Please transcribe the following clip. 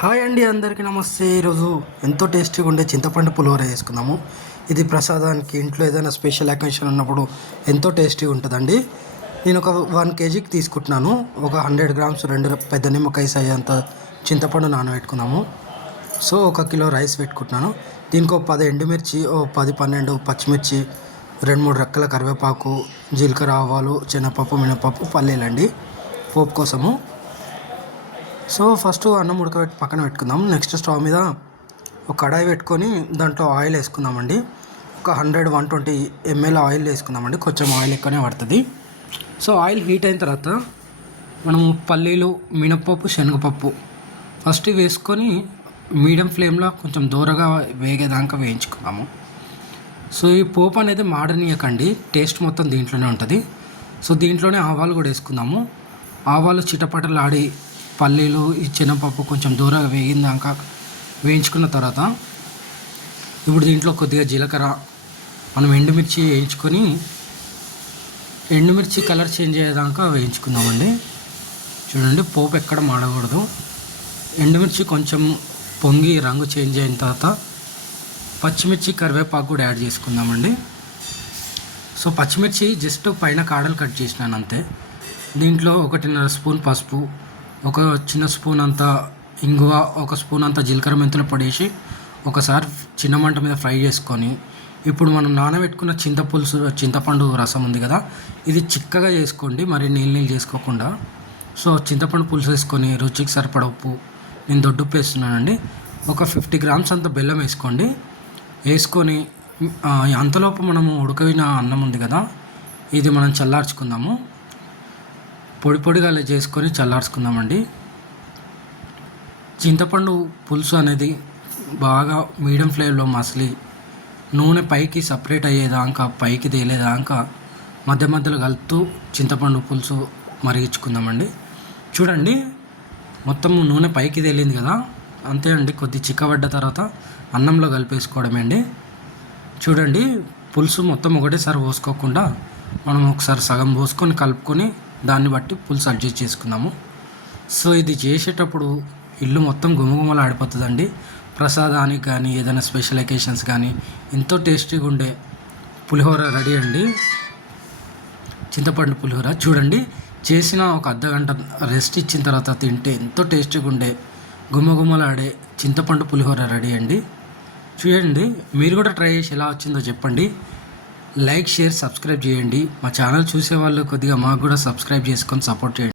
Hi అండి, అందరికీ నమస్తే. ఈరోజు ఎంతో టేస్టీగా ఉండే చింతపండు పులిహోర చేసుకుందాము. ఇది ప్రసాదానికి, ఇంట్లో ఏదైనా స్పెషల్ అకేషన్ ఉన్నప్పుడు ఎంతో టేస్టీగా ఉంటుందండి. నేను ఒక 1 kgకి తీసుకుంటున్నాను. ఒక 100 grams 2 పెద్ద నిమ్మకాయ సైజ్ అంత చింతపండు నానబెట్టుకున్నాము. సో 1 kg రైస్ పెట్టుకుంటున్నాను. దీనికి ఒక 10 ఎండుమిర్చి, 10-12 పచ్చిమిర్చి, 2-3 రెక్కల కరివేపాకు, జీలకర్ర, ఆవాలు, శనగపప్పు, మినపప్పు, పల్లీలండి పోపు కోసము. సో ఫస్ట్ అన్నం ఉడకబెట్టి పక్కన పెట్టుకుందాం. నెక్స్ట్ స్టవ్ మీద ఒక కడాయి పెట్టుకొని దాంట్లో ఆయిల్ వేసుకుందామండి. ఒక 100-120 ml ఆయిల్ వేసుకుందామండి. కొంచెం ఆయిల్ ఎక్కువనే పడుతుంది. సో ఆయిల్ హీట్ అయిన తర్వాత మనము పల్లీలు, మినపప్పు, శనగపప్పు ఫస్ట్ వేసుకొని మీడియం ఫ్లేమ్లో కొంచెం దూరగా వేగేదాకా వేయించుకుందాము. సో ఈ పోపు అనేది మాడనీయకండి, టేస్ట్ మొత్తం దీంట్లోనే ఉంటుంది. సో దీంట్లోనే ఆవాలు కూడా వేసుకుందాము. ఆవాలు చిటపటలాడి పల్లీలు, ఈ శనగపప్పు కొంచెం దూరంగా వేగిందాక వేయించుకున్న తర్వాత ఇప్పుడు దీంట్లో కొద్దిగా జీలకర్ర, మనం ఎండుమిర్చి వేయించుకొని ఎండుమిర్చి కలర్ చేంజ్ అయ్యేదాకా వేయించుకుందామండి. చూడండి, పోపు ఎక్కడ మాడకూడదు. ఎండుమిర్చి కొంచెం పొంగి రంగు చేంజ్ అయిన తర్వాత పచ్చిమిర్చి, కరివేపాకు కూడా యాడ్ చేసుకుందామండి. సో పచ్చిమిర్చి జస్ట్ పైన కాడలు కట్ చేసినాను అంతే. దీంట్లో 1.5 స్పూన్ పసుపు, ఒక చిన్న స్పూన్ అంత ఇంగువ, 1 స్పూన్ అంత జీలకర్ర మెంతులు పొడేసి ఒకసారి చిన్న మంట మీద ఫ్రై చేసుకొని ఇప్పుడు మనం నానబెట్టుకున్న చింతపండు రసం ఉంది కదా, ఇది చిక్కగా చేసుకోండి, మరి నీళ్ళు చేసుకోకుండా. సో చింతపండు పులుసు వేసుకొని రుచికి సరిపడ ఉప్పు, నేను దొడ్డుప్పు వేస్తున్నానండి. ఒక 50 grams అంత బెల్లం వేసుకోండి. వేసుకొని అంతలోపు మనము ఉడకవిన అన్నం ఉంది కదా, ఇది మనం చల్లార్చుకుందాము. పొడి పొడిగా చేసుకొని చల్లార్చుకుందామండి. చింతపండు పులుసు అనేది బాగా మీడియం ఫ్లేమ్లో మసిలి నూనె పైకి సపరేట్ అయ్యేదాకా, పైకి తేలేదాకా మధ్య మధ్యలో కలుపుతూ చింతపండు పులుసు మరిగించుకుందామండి. చూడండి, మొత్తం నూనె పైకి తేలింది కదా, అంతే అండి. కొద్ది చిక్కబడ్డ తర్వాత అన్నంలో కలిపేసుకోవడమే అండి. చూడండి, పులుసు మొత్తం ఒకటేసారి పోసుకోకుండా మనం ఒకసారి సగం పోసుకొని కలుపుకొని దాన్ని బట్టి పులుసు అడ్జస్ట్ చేసుకుందాము. సో ఇది చేసేటప్పుడు ఇల్లు మొత్తం గుమగుమలు ఆడిపోతుందండి. ప్రసాదానికి కానీ ఏదైనా స్పెషల్ అకేషన్స్ కానీ ఎంతో టేస్టీగా ఉండే పులిహోర రెడీ అండి, చింతపండు పులిహోర. చూడండి, చేసిన ఒక అర్ధగంట రెస్ట్ ఇచ్చిన తర్వాత తింటే ఎంతో టేస్టీగా ఉండే గుమగుమలాడే చింతపండు పులిహోర రెడీ అండి. చూడండి, మీరు కూడా ట్రై చేసి ఎలా వచ్చిందో చెప్పండి. లైక్, షేర్, సబ్స్క్రైబ్ చేయండి. మా ఛానల్ చూసే వాళ్ళు కొద్దిగా మాకు కూడా సబ్స్క్రైబ్ చేసుకొని సపోర్ట్ చేయండి.